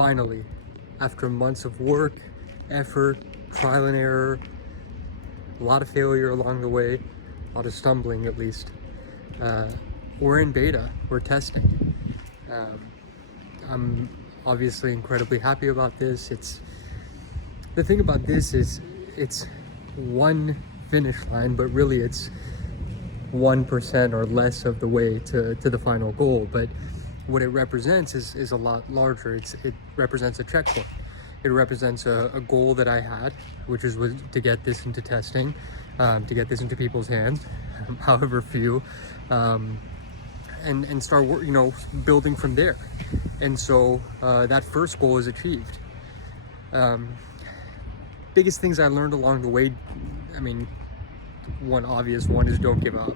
finally, after months of work, effort, trial and error, a lot of failure along the way, a lot of stumbling at least, we're in beta, we're testing. I'm obviously incredibly happy about this. The thing about this is it's one finish line, but really it's 1% or less of the way to the final goal. But what it represents is a lot larger. It represents a checkpoint. It represents a goal that I had, which was to get this into testing, to get this into people's hands, however few, and start building from there. And so that first goal is achieved. Biggest things I learned along the way, I mean, one obvious one is don't give up.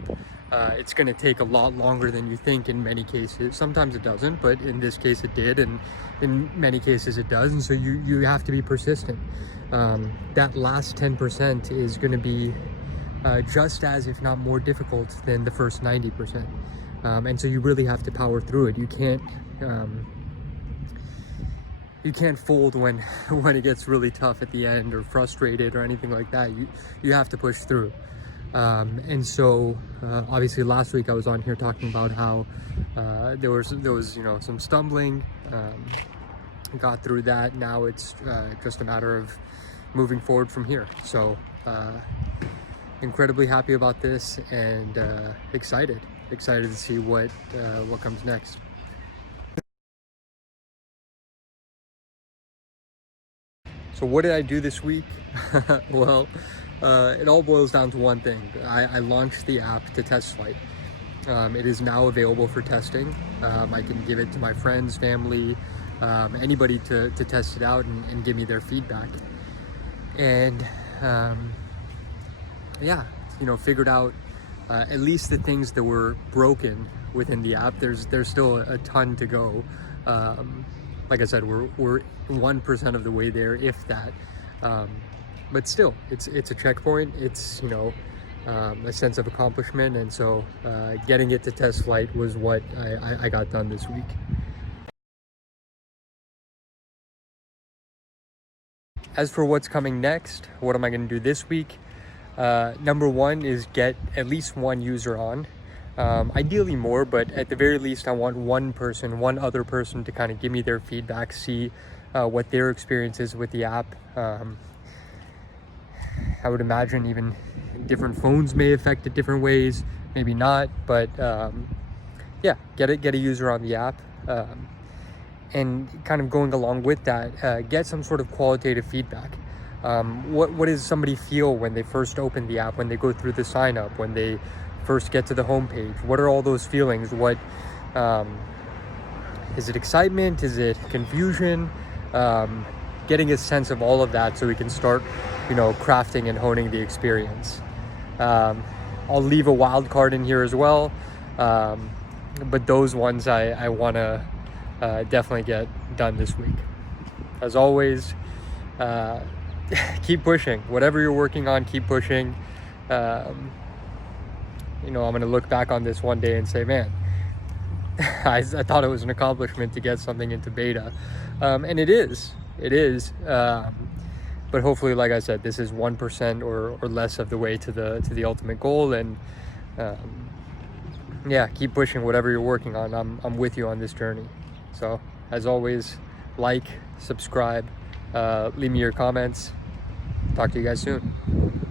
It's going to take a lot longer than you think in many cases. Sometimes it doesn't, but in this case it did, and in many cases it does. And so you have to be persistent. That last 10% is going to be just as, if not more difficult than the first 90%. And so you really have to power through it. You can't fold when it gets really tough at the end, or frustrated or anything like that. You have to push through. And so obviously last week I was on here talking about how there was some stumbling, got through that. Now it's just a matter of moving forward from here. So incredibly happy about this, and excited to see what comes next. So what did I do this week? Well, it all boils down to one thing. I launched the app to TestFlight. It is now available for testing. I can give it to my friends, family, anybody to test it out and give me their feedback. And figured out at least the things that were broken within the app. There's still a ton to go. Like I said, we're 1% of the way there, if that. But still, it's a checkpoint. It's a sense of accomplishment, and so getting it to TestFlight was what I got done this week. As for what's coming next, what am I going to do this week? Number one is get at least one user on. Ideally more, but at the very least I want one other person to kind of give me their feedback, see what their experience is with the app. I would imagine even different phones may affect it different ways, maybe not, but yeah, get a user on the app, and kind of going along with that, get some sort of qualitative feedback. What does somebody feel when they first open the app, when they go through the sign up, when they first get to the homepage? What are all those feelings? What is it? Excitement? Is it confusion? Getting a sense of all of that so we can start crafting and honing the experience. I'll leave a wild card in here as well, but those ones I want to definitely get done this week. As always, keep pushing. Whatever you're working on, keep pushing. I'm going to look back on this one day and say, man, I thought it was an accomplishment to get something into beta. And it is. But hopefully, like I said, this is 1% or less of the way to the ultimate goal. And yeah, keep pushing whatever you're working on. I'm with you on this journey. So as always, like, subscribe, leave me your comments. Talk to you guys soon.